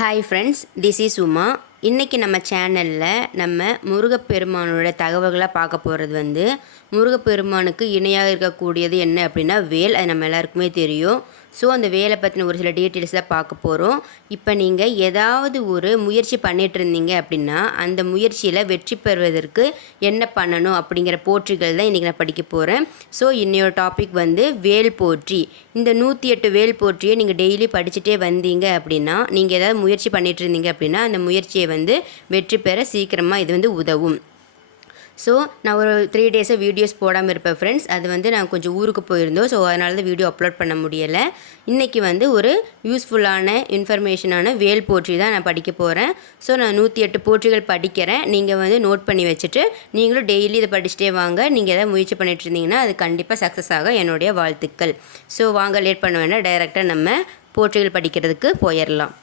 Hi friends this is Uma இன்றைக்கி நம்ம சேனலில் நம்ம முருகப்பெருமானோட தகவல்களாக பார்க்க போகிறது வந்து முருகப்பெருமானுக்கு இணையாக இருக்கக்கூடியது என்ன அப்படின்னா வேல். அது நம்ம எல்லாருக்குமே தெரியும். ஸோ அந்த வேலை பற்றின ஒரு சில டீட்டெயில்ஸ் தான் பார்க்க போகிறோம் இப்போ நீங்கள் ஏதாவது ஒரு முயற்சி பண்ணிட்டு இருந்தீங்க அப்படின்னா அந்த முயற்சியில் வெற்றி பெறுவதற்கு என்ன பண்ணணும் அப்படிங்கிற போற்றிகள் தான் இன்றைக்கி நான் படிக்க போகிறேன் ஸோ இன்னையோட டாபிக் வந்து வேல் போற்றி. இந்த நூற்றி எட்டு வேல் போற்றியை நீங்கள் டெய்லி படிச்சுட்டே வந்தீங்க அப்படின்னா நீங்கள் ஏதாவது முயற்சி பண்ணிட்டு இருந்தீங்க அப்படின்னா அந்த முயற்சியை வந்து வெற்றி பெற சீக்கிரமாக இது வந்து உதவும். ஸோ நான் ஒரு த்ரீ டேஸாக வீடியோஸ் போடாமல் இருப்பேன் ஃப்ரெண்ட்ஸ் அது வந்து நான் கொஞ்சம் ஊருக்கு போயிருந்தோம். ஸோ அதனால தான் வீடியோ அப்லோட் பண்ண முடியலை. இன்றைக்கி வந்து ஒரு யூஸ்ஃபுல்லான இன்ஃபர்மேஷனான வேல் போற்றி தான் நான் படிக்க போகிறேன் ஸோ நான் நூற்றி எட்டு போற்றிகள் படிக்கிறேன். நீங்கள் வந்து நோட் பண்ணி வச்சுட்டு நீங்களும் டெய்லி இதை படிச்சுட்டே வாங்க. நீங்கள் எதாவது முயற்சி பண்ணிட்டு இருந்தீங்கன்னா அது கண்டிப்பாக சக்ஸஸ் ஆக என்னுடைய வாழ்த்துக்கள். ஸோ வாங்க லேட் பண்ண வேண்டாம் டைரெக்டாக நம்ம போற்றிகள் படிக்கிறதுக்கு போயிடலாம்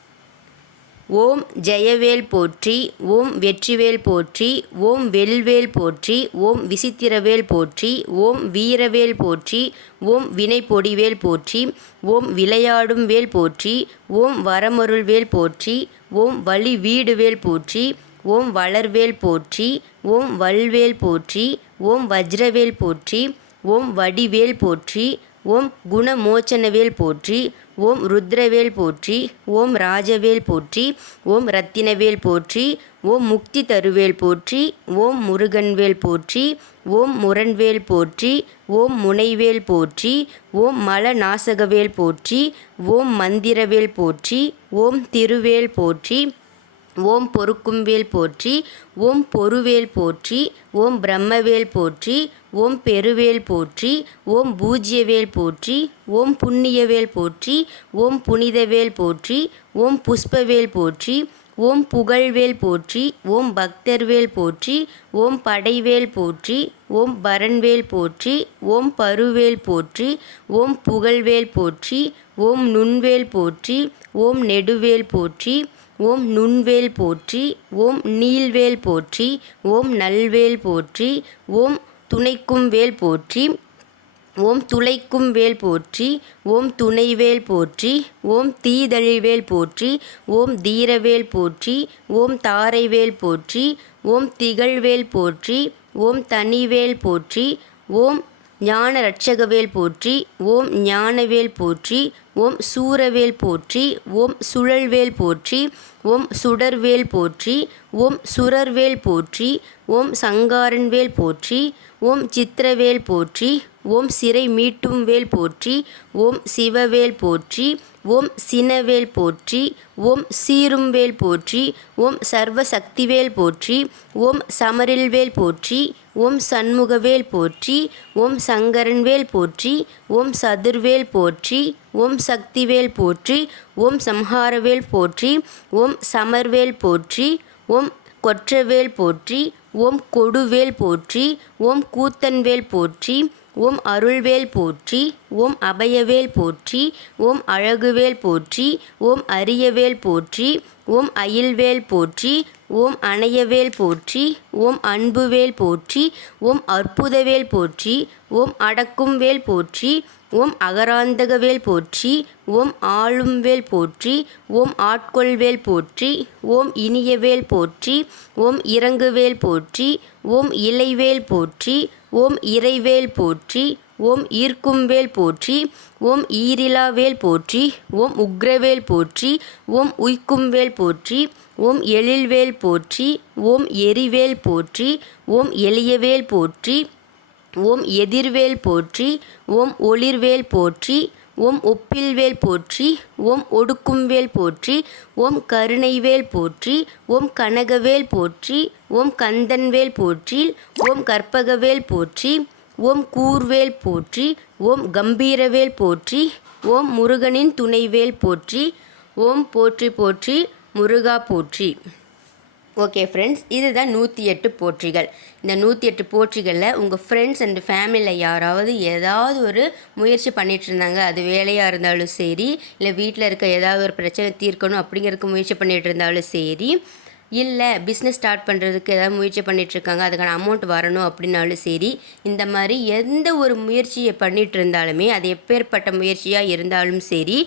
ஓம் ஜெயவேல் போற்றி ஓம் வெற்றிவேல் போற்றி ஓம் வெல்வேல் போற்றி ஓம் விசித்திரவேல் போற்றி ஓம் வீரவேல் போற்றி ஓம் வினைப்பொடிவேல் போற்றி ஓம் விளையாடும் வேல் போற்றி ஓம் வரமருள்வேல் போற்றி ஓம் வழி வீடுவேல் போற்றி ஓம் வளர்வேல் போற்றி ஓம் வல்வேல் போற்றி ஓம் வஜ்ரவேல் போற்றி ஓம் வடிவேல் போற்றி ஓம் குணமோச்சனவேல் போற்றி ஓம் ருத்ரவேல் போற்றி ஓம் ராஜவேல் போற்றி ஓம் ரத்தினவேல் போற்றி ஓம் முக்தி தருவேல் போற்றி ஓம் முருகன்வேல் போற்றி ஓம் முரண்வேல் போற்றி ஓம் முனைவேல் போற்றி ஓம் மல நாசகவேல் போற்றி ஓம் மந்திரவேல் போற்றி ஓம் திருவேல் போற்றி ஓம் பொறுக்கும்வேல் போற்றி ஓம் பொருவேல் போற்றி ஓம் பிரம்மவேல் போற்றி ஓம் பெருவேல் போற்றி ஓம் பூஜ்யவேல் போற்றி ஓம் புண்ணியவேல் போற்றி ஓம் புனிதவேல் போற்றி ஓம் புஷ்பவேல் போற்றி ஓம் புகழ்வேல் போற்றி ஓம் பக்தர்வேல் போற்றி ஓம் படைவேல் போற்றி ஓம் பரன்வேல் போற்றி ஓம் பருவேல் போற்றி ஓம் புகழ்வேல் போற்றி ஓம் நுண்வேல் போற்றி ஓம் நெடுவேல் போற்றி ஓம் நுண்வேல் போற்றி ஓம் நீல்வேல் போற்றி ஓம் நல்வேல் போற்றி ஓம் துணைக்கும் வேல் போற்றி ஓம் துளைக்கும் வேல் போற்றி ஓம் துணைவேல் போற்றி ஓம் தீதழிவேல் போற்றி ஓம் தீரவேல் போற்றி ஓம் தாரைவேல் போற்றி ஓம் திகழ்வேல் போற்றி ஓம் தனிவேல் போற்றி ஓம் ஞான ரட்சகவேல் போற்றி ஓம் ஞானவேல் போற்றி ஓம் சூரவேல் போற்றி ஓம் சுழல்வேல் போற்றி ஓம் சுடர்வேல் போற்றி ஓம் சுரர்வேல் போற்றி ஓம் சங்காரன்வேல் போற்றி ஓம் சித்திரவேல் போற்றி. ஓம் சிறை மீட்டும் வேல் போற்றி ஓம் சிவவேல் போற்றி ஓம் சினவேல் போற்றி ஓம் சீரும்வேல் போற்றி ஓம் சர்வசக்திவேல் போற்றி ஓம் சமரில்வேல் போற்றி ஓம் சண்முகவேல் போற்றி ஓம் சங்கரன்வேல் போற்றி ஓம் சதுர்வேல் போற்றி ஓம் சக்திவேல் போற்றி ஓம் சம்ஹாரவேல் போற்றி ஓம் சமர்வேல் போற்றி ஓம் கொற்றவேல் போற்றி ஓம் கொடுவேல் போற்றி ஓம் கூத்தன்வேல் போற்றி ஓம் அருள்வேல் போற்றி ஓம் அபயவேல் போற்றி ஓம் அழகுவேல் போற்றி ஓம் அரியவேல் போற்றி ஓம் அயில்வேல் போற்றி ஓம் அணையவேல் போற்றி ஓம் அன்புவேல் போற்றி ஓம் அற்புதவேல் போற்றி ஓம் அடக்கும் வேல் போற்றி ஓம் அகராந்தகவேல் போற்றி ஓம் ஆளும்வேல் போற்றி ஓம் ஆட்கொள்வேல் போற்றி ஓம் இனியவேல் போற்றி ஓம் இறங்குவேல் போற்றி ஓம் இலைவேல் போற்றி ஓம் இறைவேல் போற்றி ஓம் ஈர்க்கும்வேல் போற்றி ஓம் ஈரிலாவேல் போற்றி ஓம் உக்ரவேல் போற்றி ஓம் உய்க்கும்வேல் போற்றி ஓம் எழில்வேல் போற்றி ஓம் எரிவேல் போற்றி ஓம் எளியவேல் போற்றி ஓம் எதிர்வேல் போற்றி ஓம் ஒளிர்வேல் போற்றி ஓம் ஒப்பில்வேல் போற்றி ஓம் ஒடுக்கும்வேல் போற்றி ஓம் கருணைவேல் போற்றி ஓம் கனகவேல் போற்றி ஓம் கந்தன்வேல் போற்றி ஓம் கற்பகவேல் போற்றி ஓம் கூர்வேல் போற்றி ஓம் கம்பீரவேல் போற்றி ஓம் முருகனின் துணைவேல் போற்றி ஓம் போற்றி போற்றி முருகா போற்றி. ஓகே ஃப்ரெண்ட்ஸ் இதுதான் நூற்றி எட்டு போற்றிகள். இந்த நூற்றி எட்டு போற்றிகளில் உங்கள் ஃப்ரெண்ட்ஸ் அண்ட் ஃபேமிலியில் யாராவது ஏதாவது ஒரு முயற்சி பண்ணிகிட்டு இருந்தாங்க. அது வேலையாக இருந்தாலும் சரி இல்லை வீட்டில் இருக்க ஏதாவது ஒரு பிரச்சனை தீர்க்கணும் அப்படிங்கிறதுக்கு முயற்சி பண்ணிகிட்டு இருந்தாலும் சரி இல்லை பிஸ்னஸ் ஸ்டார்ட் பண்ணுறதுக்கு ஏதாவது முயற்சி பண்ணிகிட்ருக்காங்க அதுக்கான அமௌண்ட் வரணும் அப்படின்னாலும் சரி இந்த மாதிரி எந்த ஒரு முயற்சியை பண்ணிகிட்டு இருந்தாலுமே அது எப்பேற்பட்ட முயற்சியாக இருந்தாலும் சரி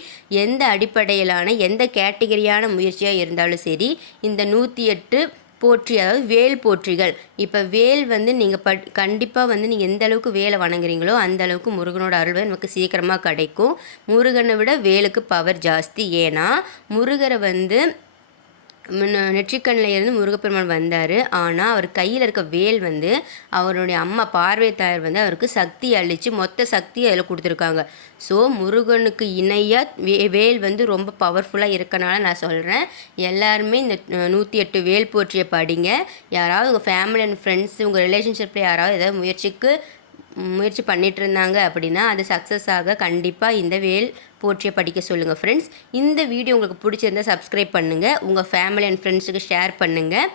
எந்த அடிப்படையிலான எந்த கேட்டகரியான முயற்சியாக இருந்தாலும் சரி இந்த நூற்றி எட்டு போற்றி அதாவது வேல் போற்றிகள். இப்போ வேல் வந்து நீங்கள் பட் கண்டிப்பாக வந்து நீங்கள் எந்த அளவுக்கு வேலை வணங்குறீங்களோ அந்த அளவுக்கு முருகனோட அருள் நமக்கு சீக்கிரமாக கிடைக்கும். முருகனை விட வேலுக்கு பவர் ஜாஸ்தி. ஏன்னா முருகரை வந்து நெற்றிக்கண்ணில் இருந்து முருகப்பெருமான் வந்தார். ஆனால் அவர் கையில் இருக்க வேல் வந்து அவருடைய அம்மா பார்வை தாயார் வந்து அவருக்கு சக்தி அழித்து மொத்த சக்தி அதில் கொடுத்துருக்காங்க. ஸோ முருகனுக்கு இணையாக வே வேல் வந்து ரொம்ப பவர்ஃபுல்லாக இருக்கனால நான் சொல்கிறேன் எல்லாருமே இந்த நூற்றி எட்டு வேல் போற்றிய படிங்க. யாராவது உங்கள் ஃபேமிலி அண்ட் ஃப்ரெண்ட்ஸ் உங்கள் ரிலேஷன்ஷிப்பில் யாராவது ஏதாவது முயற்சிக்கு முயற்சி பண்ணிட்டு இருந்தாங்க அப்படின்னா அது சக்ஸஸ் ஆக கண்டிப்பாக இந்த வேல் போற்றியை படிக்க சொல்லுங்கள் ஃப்ரெண்ட்ஸ் இந்த வீடியோ உங்களுக்கு பிடிச்சிருந்தால் சப்ஸ்கிரைப் பண்ணுங்கள் உங்கள் ஃபேமிலி அண்ட் ஃப்ரெண்ட்ஸுக்கு ஷேர் பண்ணுங்கள்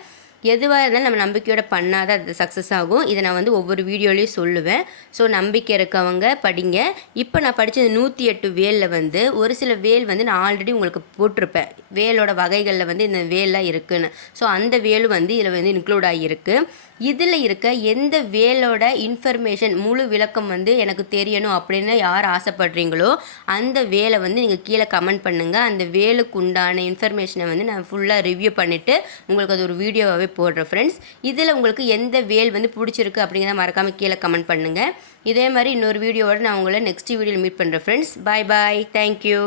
எதுவாக இருந்தாலும் நம்ம நம்பிக்கையோட பண்ணால் தான் அது சக்ஸஸ் ஆகும். இதை நான் வந்து ஒவ்வொரு வீடியோலையும் சொல்லுவேன். ஸோ நம்பிக்கை இருக்கவங்க படிங்க. இப்போ நான் படித்தது நூற்றி எட்டு வேலில் வந்து ஒரு சில வேல் வந்து நான் ஆல்ரெடி உங்களுக்கு போட்டிருப்பேன். வேலோட வகைகளில் வந்து இந்த வேல்லாம் இருக்குன்னு. ஸோ அந்த வேலும் வந்து இதில் வந்து இன்க்ளூட் ஆகியிருக்கு இதில் இருக்க எந்த வேலோட இன்ஃபர்மேஷன் முழு விளக்கம் வந்து எனக்கு தெரியணும் அப்படின்னு யார் ஆசைப்படுறீங்களோ அந்த வேலை வந்து நீங்கள் கீழே கமெண்ட் பண்ணுங்கள் அந்த வேலுக்கு உண்டான இன்ஃபர்மேஷனை வந்து நான் ஃபுல்லாக ரிவ்யூ பண்ணிவிட்டு உங்களுக்கு அது ஒரு வீடியோவாகவே போடுறேன் ஃப்ரெண்ட்ஸ் இதில் உங்களுக்கு எந்த வேல் வந்து பிடிச்சிருக்கு அப்படிங்கிறத மறக்காமல் கீழே கமெண்ட் பண்ணுங்கள் இதே மாதிரி இன்னொரு வீடியோவோட நான் உங்களை நெக்ஸ்ட் வீடியோவில் மீட் பண்ணுறேன் ஃப்ரெண்ட்ஸ் பாய் பாய் தேங்க்யூ